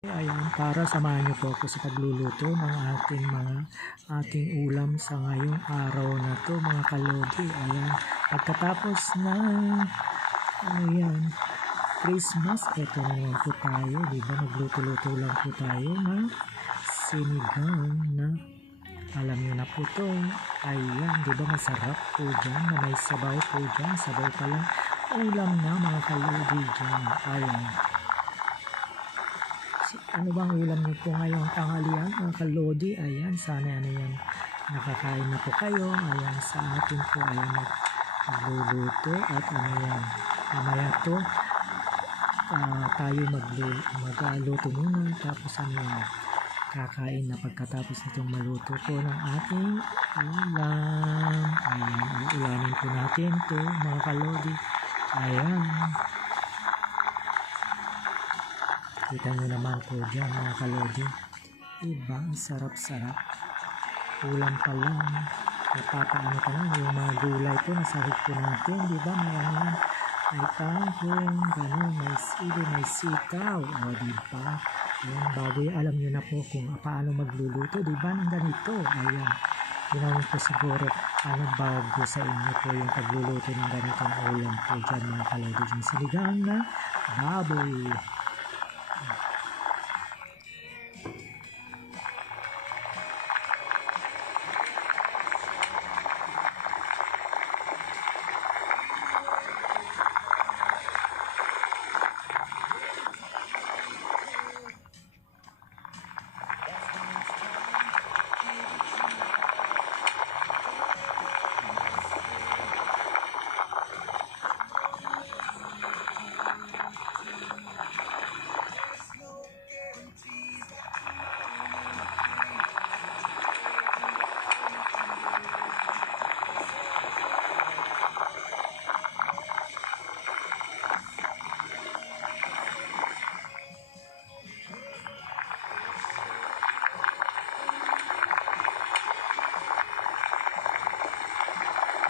Ayan, para samahan niyo po ako sa pagluluto ng ating ulam sa ngayong araw na to mga kalodi. Ayan, pagkatapos ng ayan, Christmas, eto na naman po tayo, di ba? Magluto-luto lang po tayo ng sinigang na alam niyo na po to. Ayan, di ba masarap po dyan na may sabaw po dyan. Sabaw pa lang ulam na mga kalodi dyan. Ayan. Ano bang ulam niyo po ngayong tanghalian mga kalodi? Ayan, sana yan. Nakakain na po kayo. Ayan, sa atin po ayan magluluto at ano yan. Mamaya to tayo magluto muna tapos ano yan. Kakain na pagkatapos nitong maluto po ng ating ulam. Ayan, ulamin po natin to mga kalodi. Ayan. Kita nyo naman po dyan mga kalodi. Diba? Ang sarap-sarap. Ulam pa lang. Napapaano ka lang. Yung mga gulay po, nasahig po natin. Diba? May ano yan. May kangkong, gano'n, may sili, may sitaw. O diba? Ayan, bago yung alam nyo na po kung paano magluluto. Diba? Nang ganito. Ayan. Ginawin po siguro anong bago sa inyo po yung pagluluto ng ganitong ulam po dyan mga kalodi. Yung siligang na baboy.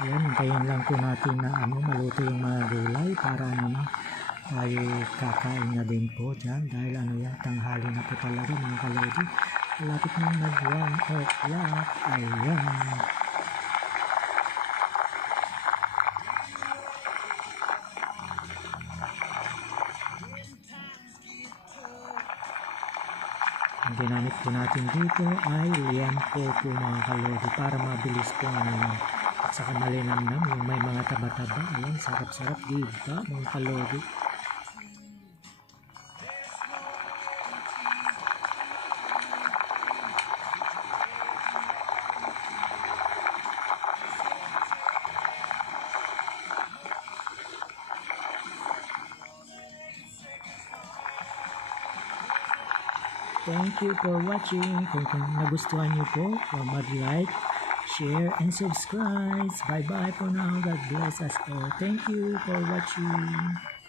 Ayan, hintayin lang po natin na maluto yung mga gulay para tayo kakain na din po dyan dahil tanghali na po talaga mga kalodi. Malapit na mag 1 o'clock. Ayan. Ang ginamit po natin dito ay liempo po mga kalodi para mabilis po at saka malinamnam yung may mga taba-taba. Ayan, sarap-sarap diba mga kalodi. Thank you for watching. Kung nagustuhan niyo po, mag-like, share, and subscribe. Bye-bye for now. God bless us all. Thank you for watching.